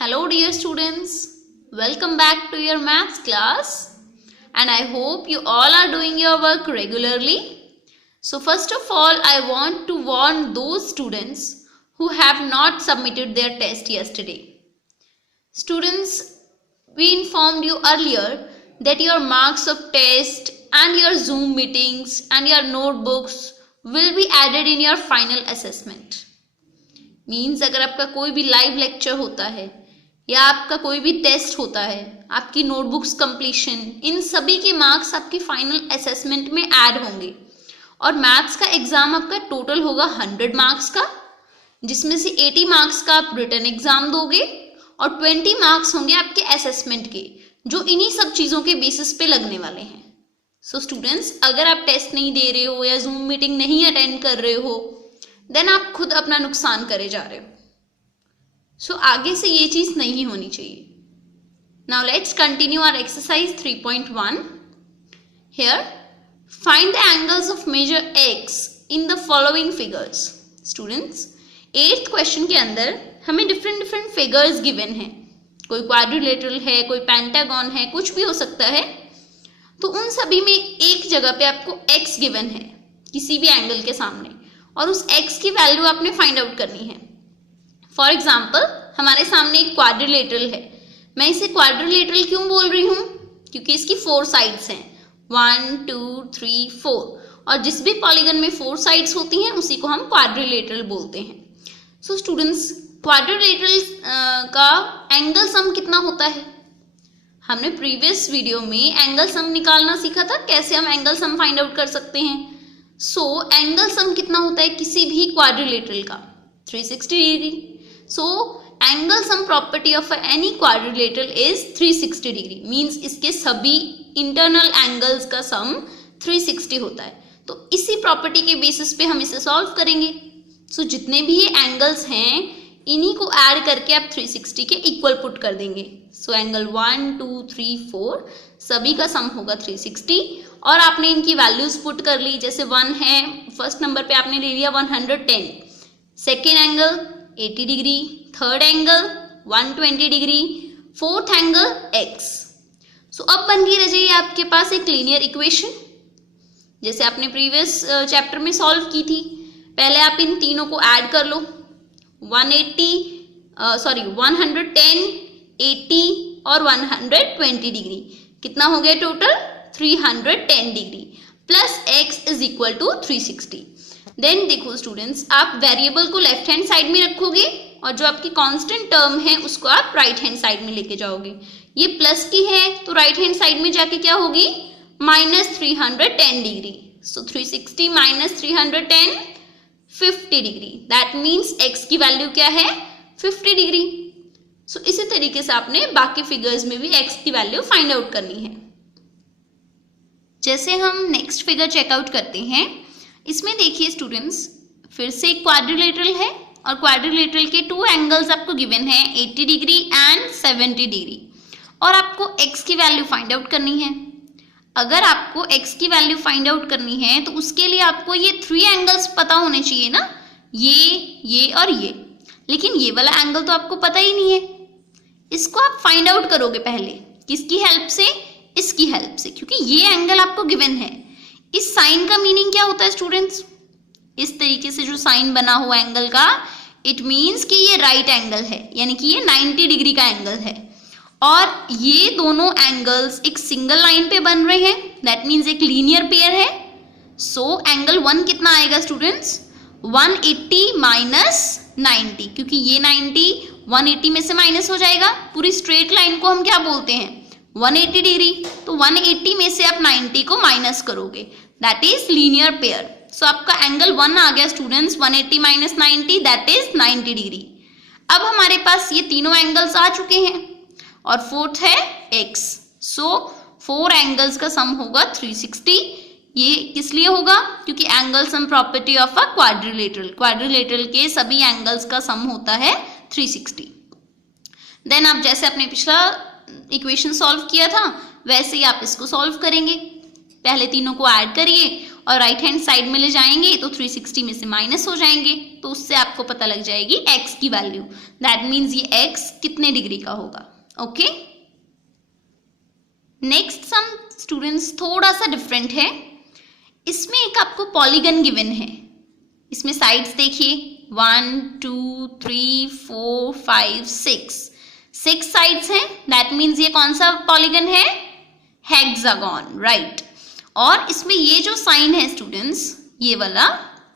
Hello dear students, welcome back to your maths class and I hope you all are doing your work regularly. So first of all, I want to warn those students who have not submitted their test yesterday. Students, we informed you earlier that your marks of test and your Zoom meetings and your notebooks will be added in your final assessment. Means अगर आपका कोई भी live lecture होता है या आपका कोई भी टेस्ट होता है, आपकी नोटबुक्स कंप्लीशन, इन सभी के मार्क्स आपकी फाइनल असेसमेंट में ऐड होंगे और मैथ्स का एग्जाम आपका टोटल होगा 100 मार्क्स का, जिसमें से 80 मार्क्स का आप रिटन एग्जाम दोगे और 20 मार्क्स होंगे आपके असेसमेंट के, जो इन्हीं सब चीज़ों के बेसिस पे लगने वाले हैं. सो स्टूडेंट्स, अगर आप टेस्ट नहीं दे रहे हो या जूम मीटिंग नहीं अटेंड कर रहे हो, देन आप खुद अपना नुकसान करे जा रहे हो. सो आगे से ये चीज नहीं होनी चाहिए. Now let's continue our exercise 3.1. Here find the angles of measure x in the following figures. Students, 8th question के अंदर हमें डिफरेंट फिगर्स गिवन हैं. कोई क्वाड्रिलेटरल है, कोई पेंटागन है, कुछ भी हो सकता है. तो उन सभी में एक जगह पे आपको x गिवन है किसी भी एंगल के सामने और उस x की वैल्यू आपने फाइंड आउट करनी है. फॉर एग्जाम्पल, हमारे सामने एक क्वाड्रिलेटरल है. मैं इसे क्वाड्रिलेटरल क्यों बोल रही हूँ? क्योंकि इसकी 4 साइड्स हैं, 1 2 3 4, और जिस भी पॉलीगन में 4 साइड्स होती हैं उसी को हम क्वाड्रिलेटरल बोलते हैं. सो स्टूडेंट्स, क्वाड्रिलेटरल का एंगल सम कितना होता है? हमने प्रीवियस वीडियो में एंगल सम निकालना सीखा था, कैसे हम एंगल सम फाइंड आउट कर सकते हैं. सो एंगल सम कितना होता है किसी भी क्वाड्रिलेटरल का? 360 degree. So angle sum property of any quadrilateral is 360 degree. Means इसके सभी इंटरनल एंगल्स का सम 360 होता है. तो इसी प्रॉपर्टी के बेसिस पे हम इसे सॉल्व करेंगे. सो जितने भी ये एंगल्स हैं इन्हीं को ऐड करके आप 360 के इक्वल पुट कर देंगे. सो एंगल 1 2 3 4 सभी का सम होगा 360 और आपने इनकी वैल्यूज पुट कर ली. जैसे 1 है, फर्स्ट नंबर पे आपने ले लिया 110, second angle 80 degree, third angle 120 degree, fourth angle x. सो अब बन गई रही आपके पास एक लीनियर इक्वेशन जैसे आपने प्रीवियस चैप्टर में सॉल्व की थी. पहले आप इन तीनों को ऐड कर लो. 110, 80 और 120 डिग्री कितना हो गया total? 310 degree plus x is equal to 360. Then देखो स्टूडेंट्स, आप वेरिएबल को लेफ्ट हैंड साइड में रखोगे और जो आपकी कांस्टेंट टर्म है उसको आप राइट हैंड साइड में लेके जाओगे. ये प्लस की है तो राइट हैंड साइड में जाके क्या होगी? -310 degree. So 360 - 310 50 degree. That means x की वैल्यू क्या है? 50 डिग्री. सो इसी तरीके से आपने बाकी फिगर्स में भी x की वैल्यू फाइंड आउट करनी है. जैसे हम नेक्स्ट फिगर चेकआउट करते हैं, इसमें देखिए स्टूडेंट्स, फिर से एक क्वाड्रिलेटरल है और क्वाड्रिलेटरल के 2 एंगल्स आपको गिवन है, 80 डिग्री एंड 70 डिग्री, और आपको x की वैल्यू फाइंड आउट करनी है. अगर आपको x की वैल्यू फाइंड आउट करनी है तो उसके लिए आपको ये 3 एंगल्स पता होने चाहिए ना, ये और ये. लेकिन ये वाला एंगल तो आपको पता ही नहीं है. इसको आप फाइंड आउट करोगे पहले. किसकी हेल्प से? इसकी हेल्प से, क्योंकि ये एंगल आपको गिवन है. इस साइन का मीनिंग क्या होता है स्टूडेंट्स? इस तरीके से जो साइन बना हुआ एंगल का, इट मीन्स कि ये राइट एंगल है, यानी कि ये 90 डिग्री का एंगल है. और ये दोनों एंगल्स एक सिंगल लाइन पे बन रहे हैं, दैट मीन्स एक लीनियर पेयर है. सो एंगल 1 कितना आएगा स्टूडेंट्स? 180 - 90, क्योंकि ये 90 180 में से माइनस हो जाएगा. पूरी स्ट्रेट लाइन को हम क्या बोलते हैं? 180 डिग्री. तो 180 में से आप 90 को माइनस करोगे, दैट इज लीनियर पेयर. सो आपका एंगल 1 आ गया स्टूडेंट्स, 180 - 90 दैट इज 90 डिग्री. अब हमारे पास ये तीनों एंगल्स आ चुके हैं और फोर्थ है x. सो 4 एंगल्स का सम होगा 360. ये किस लिए होगा? क्योंकि angle sum property of a quadrilateral. Quadrilateral के सभी एंगल्स का सम होता है 360. देन आप जैसे अपने पिछला इक्वेशन सॉल्व किया था वैसे ही आप इसको सॉल्व करेंगे. पहले तीनों को ऐड करिए और राइट हैंड साइड में ले जाएंगे तो 360 में से माइनस हो जाएंगे. तो उससे आपको पता लग जाएगी x की वैल्यू। दैट मीन्स ये x कितने डिग्री का होगा। ओके, नेक्स्ट सम स्टूडेंट्स थोड़ा सा डिफरेंट है। इसमें एक आपको पॉलीगन गिवन है। इसमें साइड्स देखिए 1 2 3 4 5 6 साइड्स हैं। दैट मीन्स ये कौन सा पॉलीगन है? Hexagon, right. और इसमें ये जो साइन है स्टूडेंट्स, ये वाला,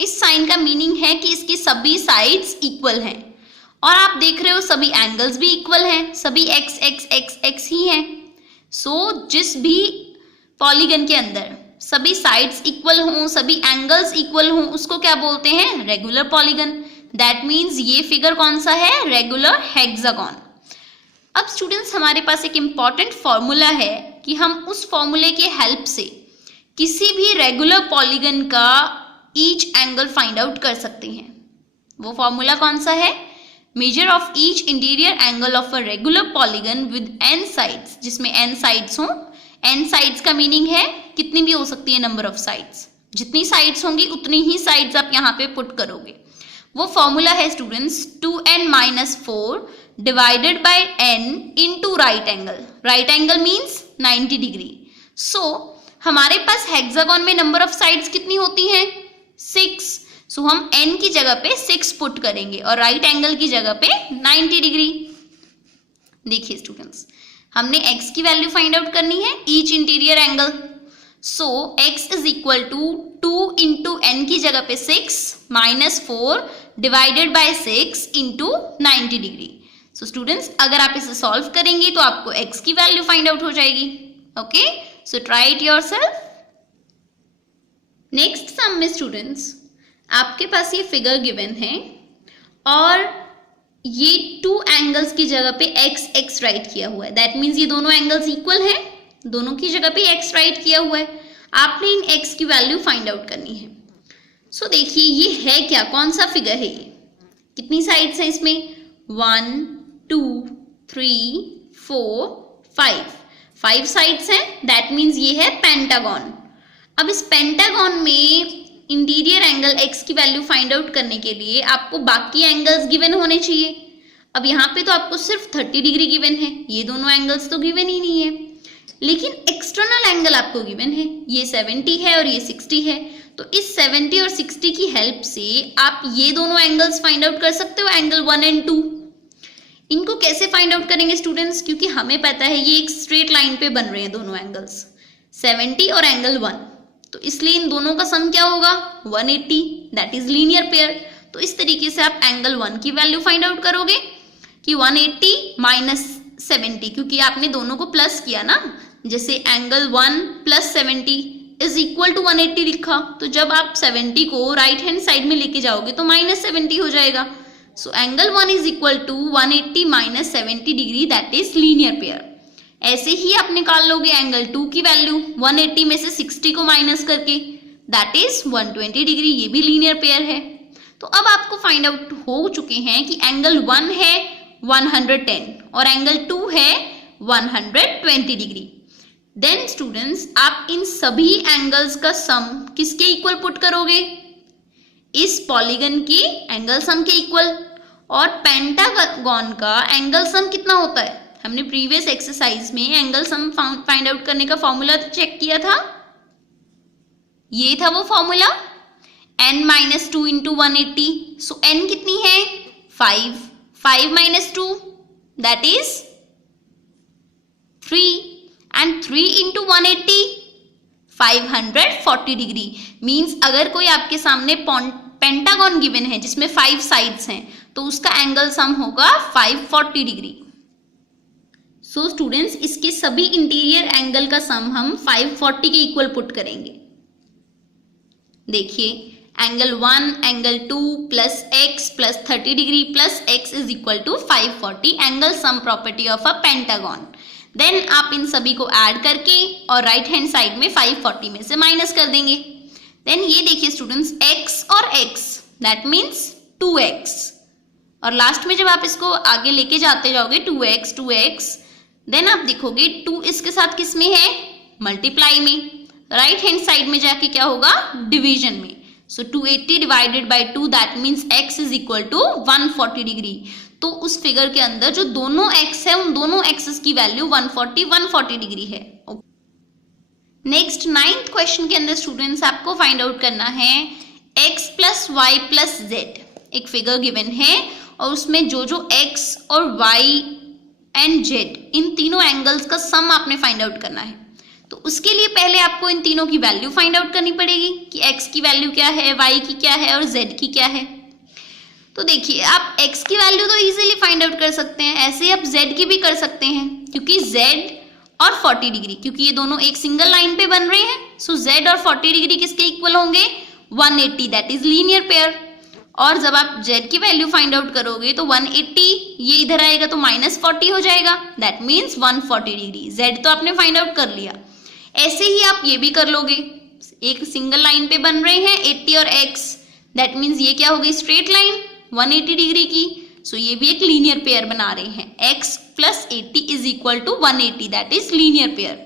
इस साइन का मीनिंग है कि इसकी सभी साइड्स इक्वल हैं। और आप देख रहे हो सभी एंगल्स भी इक्वल हैं, सभी x x x x ही हैं। सो जिस भी पॉलीगन के अंदर सभी साइड्स इक्वल हों, सभी एंगल्स इक्वल हों, उसको क्या बोलते हैं? Regular polygon. दैट मीन्स ये फिगर कौन सा है? Regular hexagon. अब स्टूडेंट्स हमारे पास एक इंपॉर्टेंट फॉर्मूला है कि हम उस फॉर्मूले के हेल्प से किसी भी रेगुलर पॉलीगन का ईच एंगल फाइंड आउट कर सकते हैं। वो फॉर्मूला कौन सा है? Measure of each interior angle of a regular polygon with n sides, जिसमें n साइड्स हों। n साइड्स का मीनिंग है कितनी भी हो सकती है नंबर ऑफ साइड्स, जितनी साइड्स होंगी उतनी ही साइड्स आप यहाँ पे पुट करोगे। वो फॉर्मूला है students 2n-4 divided by n into right angle. Right angle means 90 degree. So हमारे पास हेक्सागन में नंबर ऑफ साइड्स कितनी होती हैं? 6। सो हम n की जगह पे 6 पुट करेंगे और राइट एंगल की जगह पे 90 डिग्री। देखिए स्टूडेंट्स, हमने x की वैल्यू फाइंड आउट करनी है, each interior angle. So x is equal to 2 into n की जगह पे 6 minus 4 divided by 6 into 90 degree. So students अगर आप इसे सॉल्व करेंगे तो आपको x की वैल्यू फाइंड आउट हो जाएगी। Okay, so try it yourself. Next sum में स्टूडेंट्स आपके पास ये फिगर गिवन है और ये 2 एंगल्स की जगह पे x x राइट किया हुआ है। दैट मीन्स ये दोनों एंगल्स इक्वल हैं, दोनों की जगह पे x राइट किया हुआ है। आपने इन x की वैल्यू फाइंड आउट करनी है। सो देखिए ये है क्या, कौन सा फिगर है ये? कितनी साइड्स हैं इसमें? 1 2 3 4 5 साइड्स हैं। दैट मीन्स ये है पेंटागन। अब इस पेंटागन में इंटीरियर एंगल x की वैल्यू फाइंड आउट करने के लिए आपको बाकी एंगल्स गिवन होने चाहिए। अब यहाँ पे तो आपको सिर्फ 30 डिग्री गिवन है, ये दोनों एंगल्स तो गिवन ही नहीं है, लेकिन एक्सटर्नल एंगल आपको गिवन है, ये 70 है और ये 60 है। तो इस 70 और 60 की हेल्प से आप ये दोनों एंगल्स फाइंड आउट कर सकते हो, एंगल 1 और 2। इनको कैसे फाइंड आउट करेंगे स्टूडेंट्स? क्योंकि हमें पता है ये एक स्ट्रेट लाइन पे बन रहे हैं दोनों एंगल्स, 70 और एंगल 1, तो इसलिए इन दोनों का सम क्या होगा? 180। That is linear pair. तो इस तरीके से आप एंगल 1 की वैल्यू फाइंड आउट करोगे कि 180 माइनस 70, क्योंकि आपने दोनों को प्लस किया ना, जैसे angle 1 plus 70 is equal to 180 लिखा, तो जब आप 70 को राइट हैंड साइड में लेके जाओगे तो माइनस 70 हो जाएगा। So angle 1 is equal to 180 minus 70 degree, that is linear pair. ऐसे ही आप निकाल लोगे एंगल 2 की वैल्यू 180 में से 60 को माइनस करके, दैट इज 120 डिग्री, ये भी लीनियर पेयर है। तो अब आपको फाइंड आउट हो चुके हैं कि एंगल 1 है 110 और एंगल 2 है 120 डिग्री। देन स्टूडेंट्स आप इन सभी एंगल्स का सम किसके इक्वल पुट करोगे? इस पॉलीगन के एंगल सम के इक्वल। और पेंटागन का एंगल सम कितना होता है? हमने प्रीवियस एक्सरसाइज में एंगल सम फाइंड आउट करने का फॉर्मूला चेक किया था, ये था वो फॉर्मूला, n माइनस 2 इंटू 180। सो n कितनी है? 5 minus 2 that is 3 and 3 into 180 540 degree. Means अगर कोई आपके सामने पेंटागन गिवन है जिसमें 5 साइड्स हैं तो उसका एंगल सम होगा 540 डिग्री। सो स्टूडेंट्स इसके सभी इंटीरियर एंगल का सम हम 540 के इक्वल पुट करेंगे। देखिए angle 1 angle 2 plus x plus 30 degree plus x is equal to 540, angle sum property of a pentagon. Then आप इन सभी को ऐड करके और राइट हैंड साइड में 540 में से माइनस कर देंगे। देन ये देखिए स्टूडेंट्स x और x दैट मीन्स 2x, और लास्ट में जब आप इसको आगे लेके जाते जाओगे 2x देन आप देखोगे 2 इसके साथ किस में है? मल्टीप्लाई में। राइट हैंड साइड में जाके क्या होगा? डिवीजन में। So 280 divided by 2 that means x is equal to 140 degree. तो उस फिगर के अंदर जो दोनों x है उन दोनों एक्सेस की वैल्यू 140 डिग्री है। नेक्स्ट 9th क्वेश्चन के अंदर स्टूडेंट्स आपको फाइंड आउट करना है x plus Y plus Z. एक फिगर गिवन है और उसमें जो x और y एंड z इन तीनों एंगल्स का सम आपने फाइंड आउट करना है। तो उसके लिए पहले आपको इन तीनों की वैल्यू फाइंड आउट करनी पड़ेगी कि x की वैल्यू क्या है, y की क्या है और z की क्या है। तो देखिए आप x की वैल्यू तो इजीली फाइंड आउट कर सकते हैं, ऐसे ही आप z की भी कर सकते हैं क्योंकि z और 40 डिग्री, क्योंकि ये दोनों एक सिंगल लाइन पे बन रहे हैं। सो z और 40 डिग्री किसके इक्वल होंगे, 180, दैट इज लीनियर पेयर। और जब आप z की वैल्यू फाइंड आउट करोगे तो 180 ये इधर आएगा तो -40 हो जाएगा, दैट मीन्स 140 डिग्री। z तो आपने फाइंड आउट कर लिया। ऐसे ही आप ये भी कर लोगे, एक सिंगल लाइन पे बन रहे हैं 80 और x, दैट मीन्स ये क्या हो गई स्ट्रेट लाइन 180 डिग्री की। सो ये भी एक लीनियर पेयर बना रहे हैं, x plus 80 is equal to 180, that is linear pair.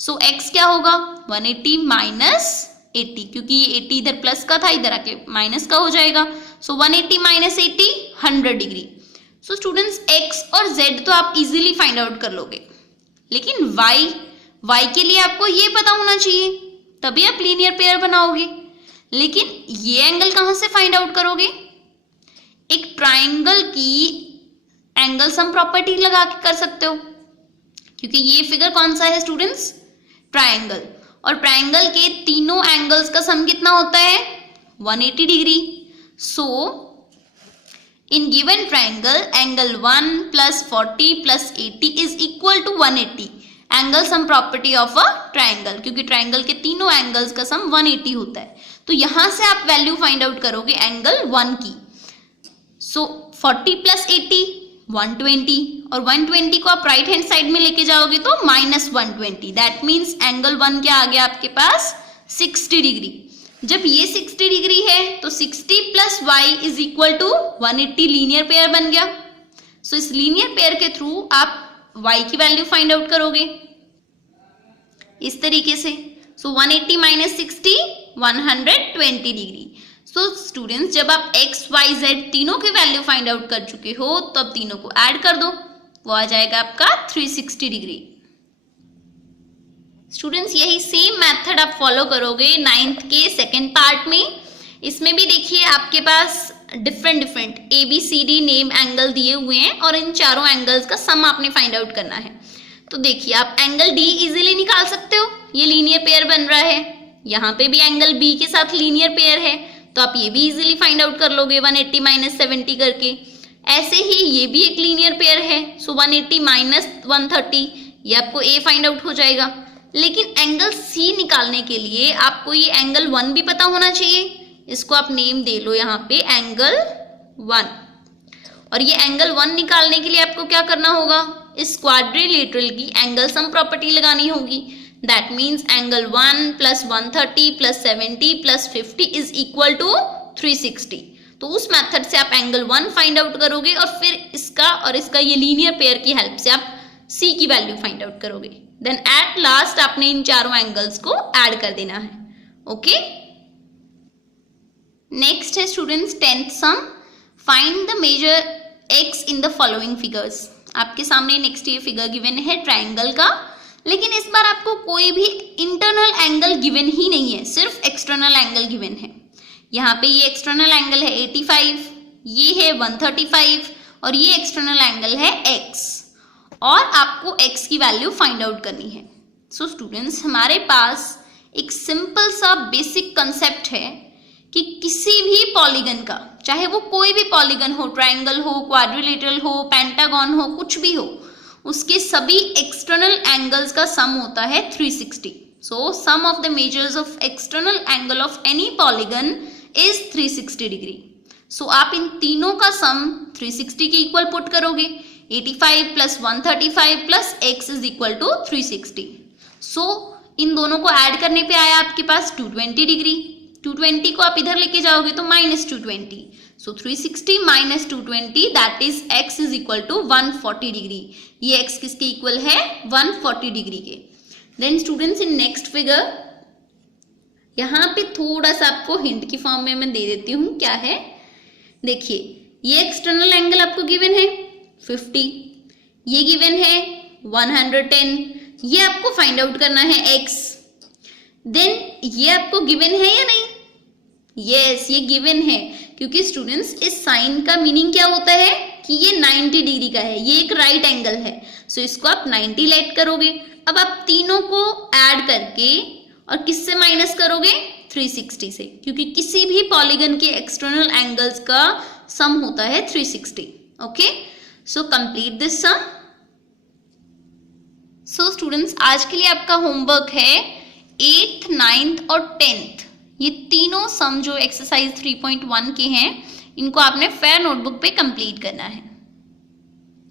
So x क्या होगा 180 माइनस 80, क्योंकि ये 80 इधर प्लस का था इधर आके माइनस का हो जाएगा। सो 180 minus 80 100 degree. So students x और z तो आप इजीली फाइंड आउट कर लोगे, लेकिन y के लिए आपको ये पता होना चाहिए तभी आप लीनियर पेयर बनाओगे। लेकिन ये एंगल कहां से फाइंड आउट करोगे, एक ट्राइंगल की एंगल सम प्रॉपर्टी लगा के कर सकते हो, क्योंकि ये फिगर कौन सा है स्टूडेंट्स, ट्राइंगल, और ट्राइंगल के तीनों एंगल्स का सम कितना होता है 180 degree. So in given triangle angle 1 plus 40 plus 80 is equal to 180, angle sum property of a triangle, क्योंकि ट्राइंगल के तीनों एंगल्स का सम 180 होता है। तो यहां से आप वैल्यू फाइंड आउट करोगे एंगल 1 की। सो 40 प्लस 80 120, और 120 को आप राइट हैंड साइड में लेके जाओगे तो -120, दैट मीन्स एंगल 1 क्या आ गया आपके पास 60 डिग्री। जब ये 60 डिग्री है तो 60 plus Y is equal to 180, linear pair बन गया। सो इस लीनियर पेयर के थ्रू आप y की वैल्यू फाइंड आउट करोगे इस तरीके से। So 180 minus 60 120 degree. So students जब आप x y z तीनों की वैल्यू फाइंड आउट कर चुके हो तो अब तीनों को ऐड कर दो, वो आ जाएगा आपका 360 डिग्री। स्टूडेंट्स यही सेम मेथड आप फॉलो करोगे 9th के सेकेंड पार्ट में। इसमें भी देखिए आपके पास डिफरेंट ABCD नेम एंगल दिए हुए हैं और इन चारों एंगल्स का सम आपने फाइंड आउट करना है। तो देखिए आप एंगल D इजीली निकाल सकते हो, ये लीनियर पेयर बन रहा है। यहाँ पे भी एंगल B के साथ लीनियर पेयर है तो आप ये भी इजीली फाइंड आउट कर लोगे 180 माइनस 70 करके। ऐसे ही ये भी एक लीनियर पेयर है, सो 180 माइनस 130 ये आपको A फाइंड आउट हो जाएगा। लेकिन एंगल C निकालने के लिए आपको ये एंगल 1 भी पता होना चाहिए, इसको आप नेम दे लो यहाँ पे एंगल 1। और ये एंगल 1 निकालने के लिए आपको क्या करना होगा, इस क्वाड्रिलेटरल की एंगल सम प्रॉपर्टी लगानी होगी, that means angle 1 plus 130 plus 70 plus 50 is equal to 360। तो उस मेथड से आप एंगल 1 फाइंड आउट करोगे और फिर इसका और इसका ये लीनियर पेयर की हेल्प से आप C की वैल्यू फाइंड आउट करोगे। देन एट लास्ट आपने इन चारों एंगल्स को ऐड कर देना है। ओके, नेक्स्ट है students 10th sum, find the measure x in the following figures. आपके सामने नेक्स्ट ये फिगर गिवन है ट्राइंगल का, लेकिन इस बार आपको कोई भी इंटरनल एंगल गिवन ही नहीं है, सिर्फ एक्सटर्नल एंगल गिवन है। यहाँ पे ये एक्सटर्नल एंगल है 85, ये है 135 और ये एक्सटर्नल एंगल है x, और आपको x की वैल्यू फाइंड आउट करनी है। सो स्टूडेंट्स हमारे पास एक सिंपल सा बेसिक कंसेप्ट है कि किसी भी पॉलीगन का, चाहे वो कोई भी पॉलीगन हो, ट्राइंगल हो, क्वाड्रिलेटरल हो, पेंटागन हो, कुछ भी हो, उसके सभी एक्सटर्नल एंगल्स का सम होता है 360। So sum of the measures of external angle of any polygon is 360 degree. So आप इन तीनों का सम 360 के इक्वल पुट करोगे, 85 plus 135 plus x is equal to 360। So इन दोनों को ऐड करने पे आया आपके पास 220 डिग्री। 220 को आप इधर लेके जाओगे तो -220, so 360 minus 220 that is x is equal to 140 degree. ये x किसके इक्वल है 140 डिग्री के। Then students in next figure यहाँ पे थोड़ा सा आपको हिंट की फॉर्म में मैं दे देती हूँ, क्या है, देखिए ये एक्सटर्नल एंगल आपको गिवन है 50, ये गिवन है 110, ये आपको फाइंड आउट करना है x। देन ये आपको गिवन है या नहीं, यस ये गिवन है, क्योंकि स्टूडेंट्स इस साइन का मीनिंग क्या होता है कि ये 90 डिग्री का है, ये एक राइट एंगल है, सो इसको आप 90 लेट करोगे। अब आप तीनों को ऐड करके और किससे माइनस करोगे, 360 से, क्योंकि किसी भी पॉलीगन के एक्सटर्नल एंगल्स का सम होता है 360। Okay, so complete this sum. So students आज के लिए आपका होमवर्क है 8th, 9th और 10th, ये तीनों सम जो एक्सरसाइज 3.1 के हैं, इनको आपने फेयर नोटबुक पे कंप्लीट करना है।